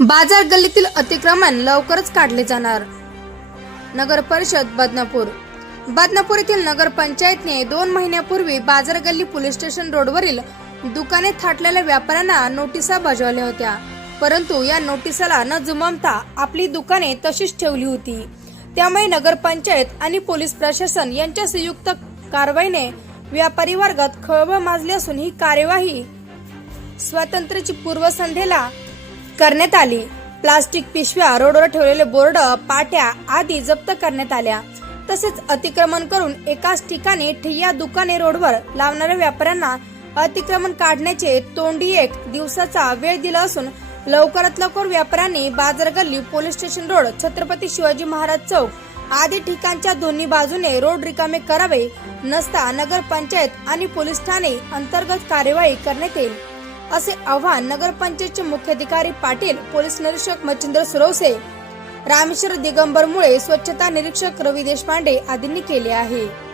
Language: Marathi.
बाजार गल्लीतील अतिक्रमण लवकरच काढले जाणार. नगर परिषद बदनापूर. बदनापूर येथील नगर पंचायतने दोन महिन्यापूर्वी बाजार गल्ली पोलीस स्टेशन रोडवरील दुकाने थाटलेल्या व्यापाऱ्यांना नोटिसा बजावल्या होत्या. परंतु या नोटिसाला न जुमानता आपली दुकाने तशीच ठेवली होती. त्यामुळे नगर पंचायत आणि पोलीस प्रशासन यांच्या संयुक्त कारवाईने व्यापारी वर्गात खळबळ माजली असून ही कार्यवाही स्वातंत्र्याची पूर्वसंध्येला करण्यात आली. प्लास्टिक पिशव्या रोडवर ठेवलेले बोर्ड पाट्या आदी जप्त करण्यात आल्या. तसेच अतिक्रमण करून एकाच ठिकाणी ठिय्या दुकाने रोडवर लावणाऱ्या व्यापाऱ्यांना अतिक्रमण काढण्याचे तोंडी एक दिवसाचा वेळ दिला असून लवकरात लवकर व्यापाऱ्यांनी बाजार गल्ली police station road Chhatrapati Shivaji Maharaj चौक आदी ठिकाणच्या दोन्ही बाजूने रोड रिकामे करावे नसता नगर पंचायत आणि पोलीस ठाणे अंतर्गत कार्यवाही करण्यात येईल. असे आवाहन नगरपंचायतचे मुख्याधिकारी पाटील पोलीस निरीक्षक मच्छिंद्र सुरवसे रामेश्वर दिगंबर मुळे स्वच्छता निरीक्षक रवी देशपांडे आदींनी केले आहे.